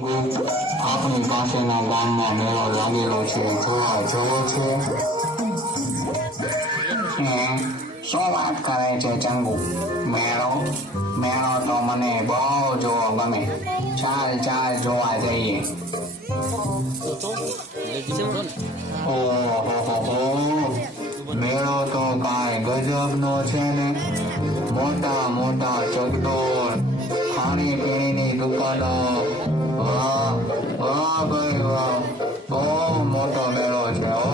આપણી પાસેના ગામમાં મેળો લાગેલો છે, જોવા જવો છે? શું વાત કરે છે ચંગુ? મેળો મેળો તો મને બહુ જોવો ગમે. ચાલ ચાલ જોવા જઈએ. ઓહો, મેળો તો કાંઈ ગજબનો છે ને. મોટા મોટા ચકડોળ, ખાણી પીણીની દુકાનો. વાહ વાહ ભાઈ વાહ, બહુ મોટો મેળો છે હો.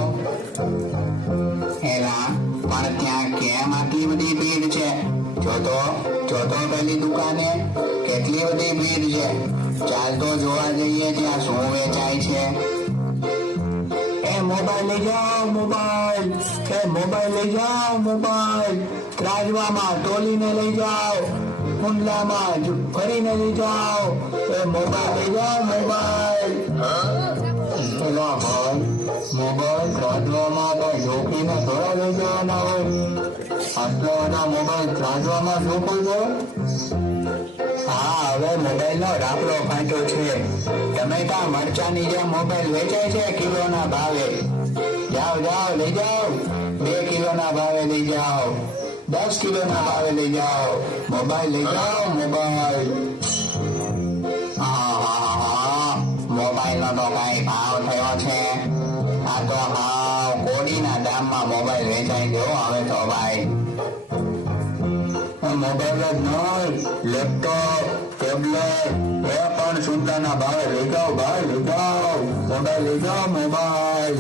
એલા, પણ ત્યાં કેમ આટલી બધી ભીડ છે? જોતો પેલી દુકાને કેટલી બધી ભીડ છે. ચાલ તો જોવા જઈએ ત્યાં શું વેચાય છે. મોબાઈલ લઈ જાઓ, મોબાઈલ લઈ જાઓ, મોબાઈલ ત્રાજવામાં તોલીને લઈ જાઓ, કુંડલામાં ફરીને લઈ જાઓ. મોબાઈલ લઈ જાઓ, મોબાઈલ. પેલા ભાઈ, મોબાઈલ ત્રાજવામાં તો જોખીને થોડા લઈ જવાના હોય. આટલા બધા મોબાઈલ ત્રાજવામાં જોખું છે. હા, હવે મોબાઈલ નો રાપડો ફાટ્યો છે. ટમેટા મરચાની જેમ મોબાઈલ વેચાય છે કિલોના ભાવે. જાઓ લઈ જાઓ. 2 કિલોના ભાવે લઈ જાઓ, 10 કિલોના ભાવે લઈ જાઓ. મોબાઈલ લઈ જાઓ, મોબાઈલ. હા, મોબાઈલ નો તો કઈ ભાવ થયો છે? આ તો હાવ કોડીના દામમાં મોબાઈલ વેચાઈ ગયો હવે તો ભાઈ. મોબાઈલ જ નહીં, લેપટોપ, ટેબ્લેટ એ પણ સુંદરના ભાવે લઈ જાઓ ભાઈ, લઈ જાઓ. મોબાઈલ લઈ જાઓ, મોબાઈલ.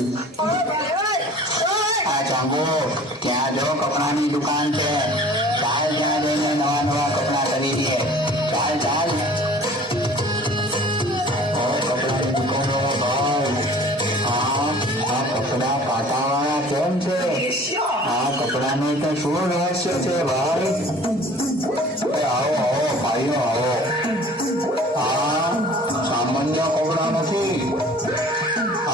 આ ચાંગુ, ત્યાં જો કપડાની દુકાન છે. ચાલ ત્યાં જઈને નવા નવા કપડા ખરીદીએ. ચાલ. કપડાની દુકાનો ભાઈ. આ કપડા પાટાવાળા કેમ છે? આ કપડાનું તો શું રહસ્ય છે ભાઈ? આવો ભાઈઓ આવો. આ સામાન્ય કપડા નથી.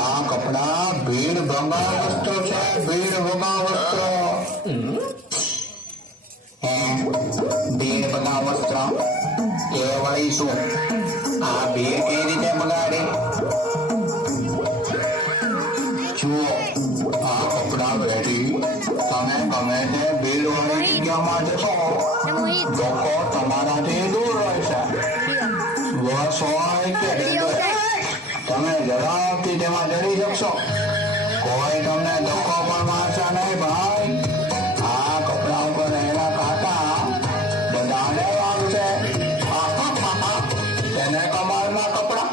આ કપડા ભીડ ભંગા વસ્ત્રો છે, ભીડ ભંગા વસ્ત્રો. ભીડ ભંગા વસ્ત્ર એ વળી શું? આ ભીડ કઈ રીતે બગાડે? જુઓ, આ કપડા વેરી તમે ગમે તે ભીડ વાળી જગ્યામાં જશો, લોકો તમારાથી દૂર રહેશે. બસ હોય કે રેલવે, તમે જરાકથી તેમાં ડરી શકશો. કોઈ તમને ધક્કો પણ મારશે નહીં ભાઈ. આ કપડા ઉપર રહેલા કાંટા બધાને વાગશે. તેને કમાલના કપડા.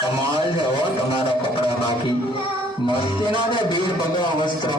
કમાલ છે હો તમારા કપડા. બાકી મસ્તીના છે ભીડ ભગવા વસ્ત્ર.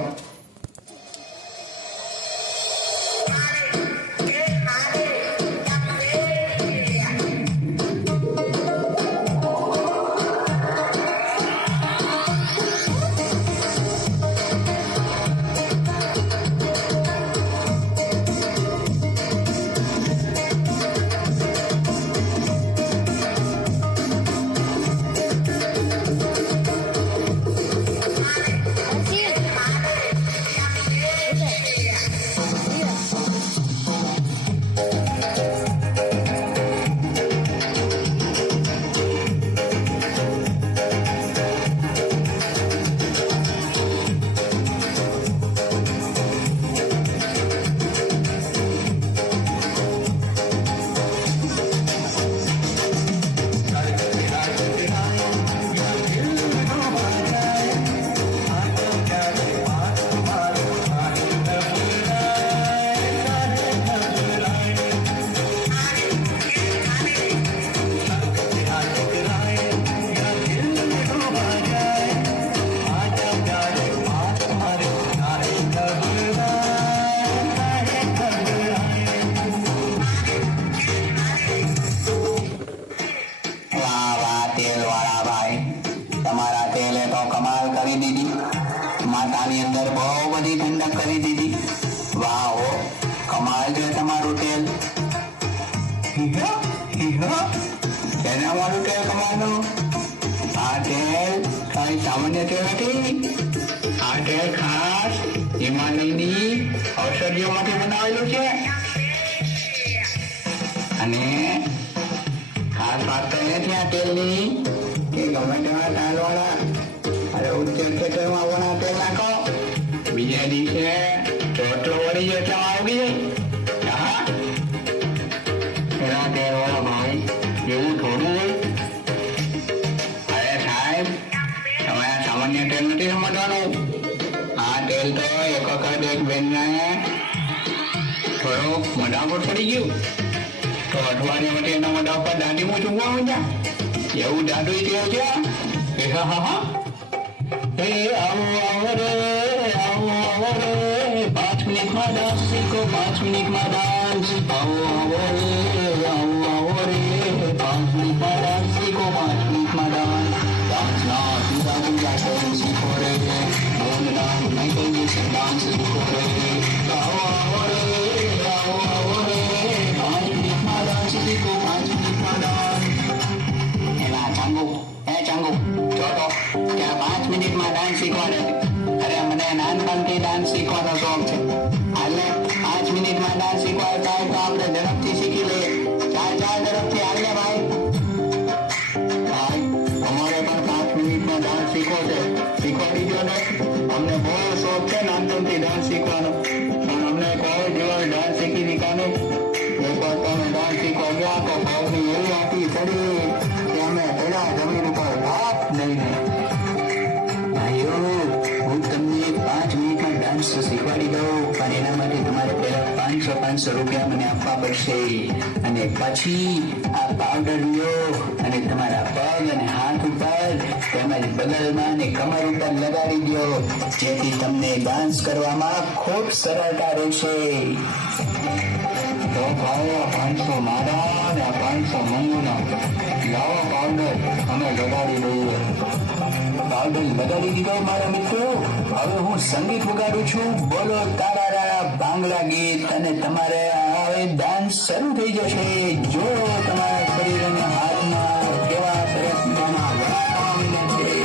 માતાની અંદર બહુ બધી ઠંડક કરી દીધી. વાહ હો, કમાલ છે તમારું તેલ. તેને અમારું તેલ કમાલનું. આ તેલ કઈ સામાન્ય તેલ નથી. આ તેલ ખાસ હિમાલયની ઔષધિઓમાંથી બનાવેલું છે. અને ખાસ વાત કરીને ત્યાં તેલની કે ગમે તેવા તાલવાળા અરે ઉચ્ચર ખેતરમાં આવવાના તેલ નાખો બીજા દિવસે રોટલો વળી જાય એટલે આવી જાય હા એના તેલ વાળા ભાઈ એવું થોડું હોય અરે સાહેબ તમે સામાન્ય તેલ નથી સમજવાનું આ તેલ તો એક વખત એક બેનને થોડુંક મોઢા પર પડી ગયું તો અઠવાડિયા માટે એના મોઢા ઉપર દાંડીમાં ચૂકવા માંડ્યા એવું દાંડું તેલ છે હા એ આવો રે 5 મિનિટમાં ડાન્સ શીખો 5 મિનિટમાં ડાન્સ આવો રે 5 મિનિટમાં ડાન્સ શીખો 5 મિનિટમાં ડાન્સ ના સીધા શીખો રે બોલ ડાન્સ નહીં કહી દેશે ડાન્સ શીખો રે આવો રે 5 મિનિટમાં ડાન્સ શીખો 5 મિનિટમાં ડાન્સ એલા ચાંગુ ચોટો ત્યાં 5 મિનિટમાં ડાન્સ શીખવાડે અરે મને નાનપણથી ડાન્સ શીખવાનો શોખ છે હાલે 5 મિનિટમાં ડાન્સ શીખવાડતા હોય તો આપણે ઝડપથી શીખી લઈએ ચાલ ઝડપથી હાલે ભાઈ અમારે પણ 5 મિનિટમાં ડાન્સ શીખવો છે શીખવાડી દો ને અમને બહુ શોખ છે નાનપણથી ડાન્સ શીખવાનો પણ અમને કોઈ દિવસ ડાન્સ શીખી દીધા એકવાર તમે ડાન્સ શીખવા ગયા તો ભાવની એવી આપી ચડી કે અમે પેલા જમીન ઉપર હાથ લઈને ભાઈઓ હું તમને 5 મિનિટમાં ડાન્સ શીખવાડી દઉં પણ એના માટે તમારે પહેલા 500 રૂપિયા મને આપવા પડશે અને પછી આ પાવડર લ્યો અને તમારા પગ અને હાથ ઉપર તેમજ બગલમાં અને કમર ઉપર લગાડી દો જેથી તમને ડાન્સ કરવામાં ખૂબ સરળતા રહેશે તો ભાઈ 500 મારા અને 500 મંગુના લાવો પાવડર અમે લગાડી દઈએ પાવડર લગાડી દીધો મારા મિત્રો હવે હું સંગીત વગાડું છું બોલો તારા ભાંગલા ગીત અને તમારે હવે ડાન્સ શરૂ થઈ જશે જો તમારા શરીર અને હાથમાં કેવા સરસ મજાના વળાંક છે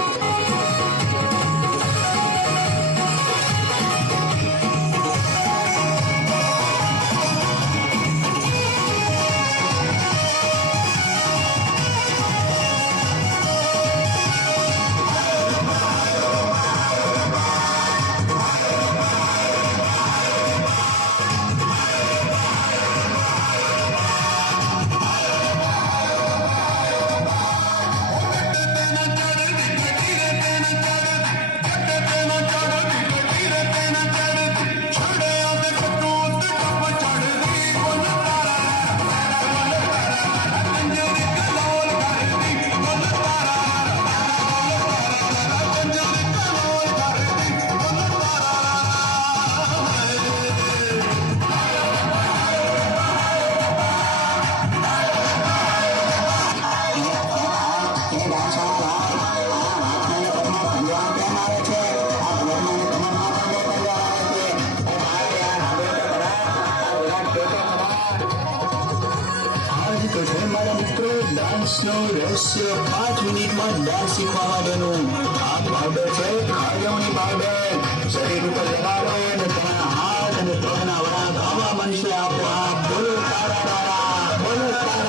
ડાન્સનો રહસ્ય 5 મિનિટમાં ડાન્સ શીખવા માટેનું આ પાવડર છે ખાજવણી પાવડર શરીર ઉપર લગાડો અને તમારા હાથ અને પગના વળાંક આવા બનશે આપોઆપ બોલો તારા બોલો તારા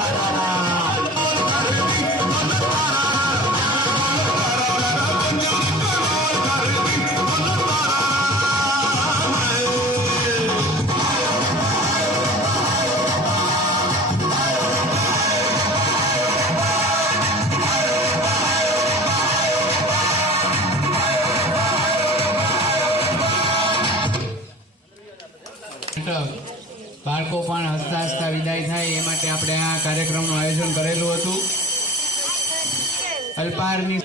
બાળકો પણ હસતા હસતા વિદાય થાય એ માટે આપણે આ કાર્યક્રમનું આયોજન કરેલું હતું અલ્પાહારની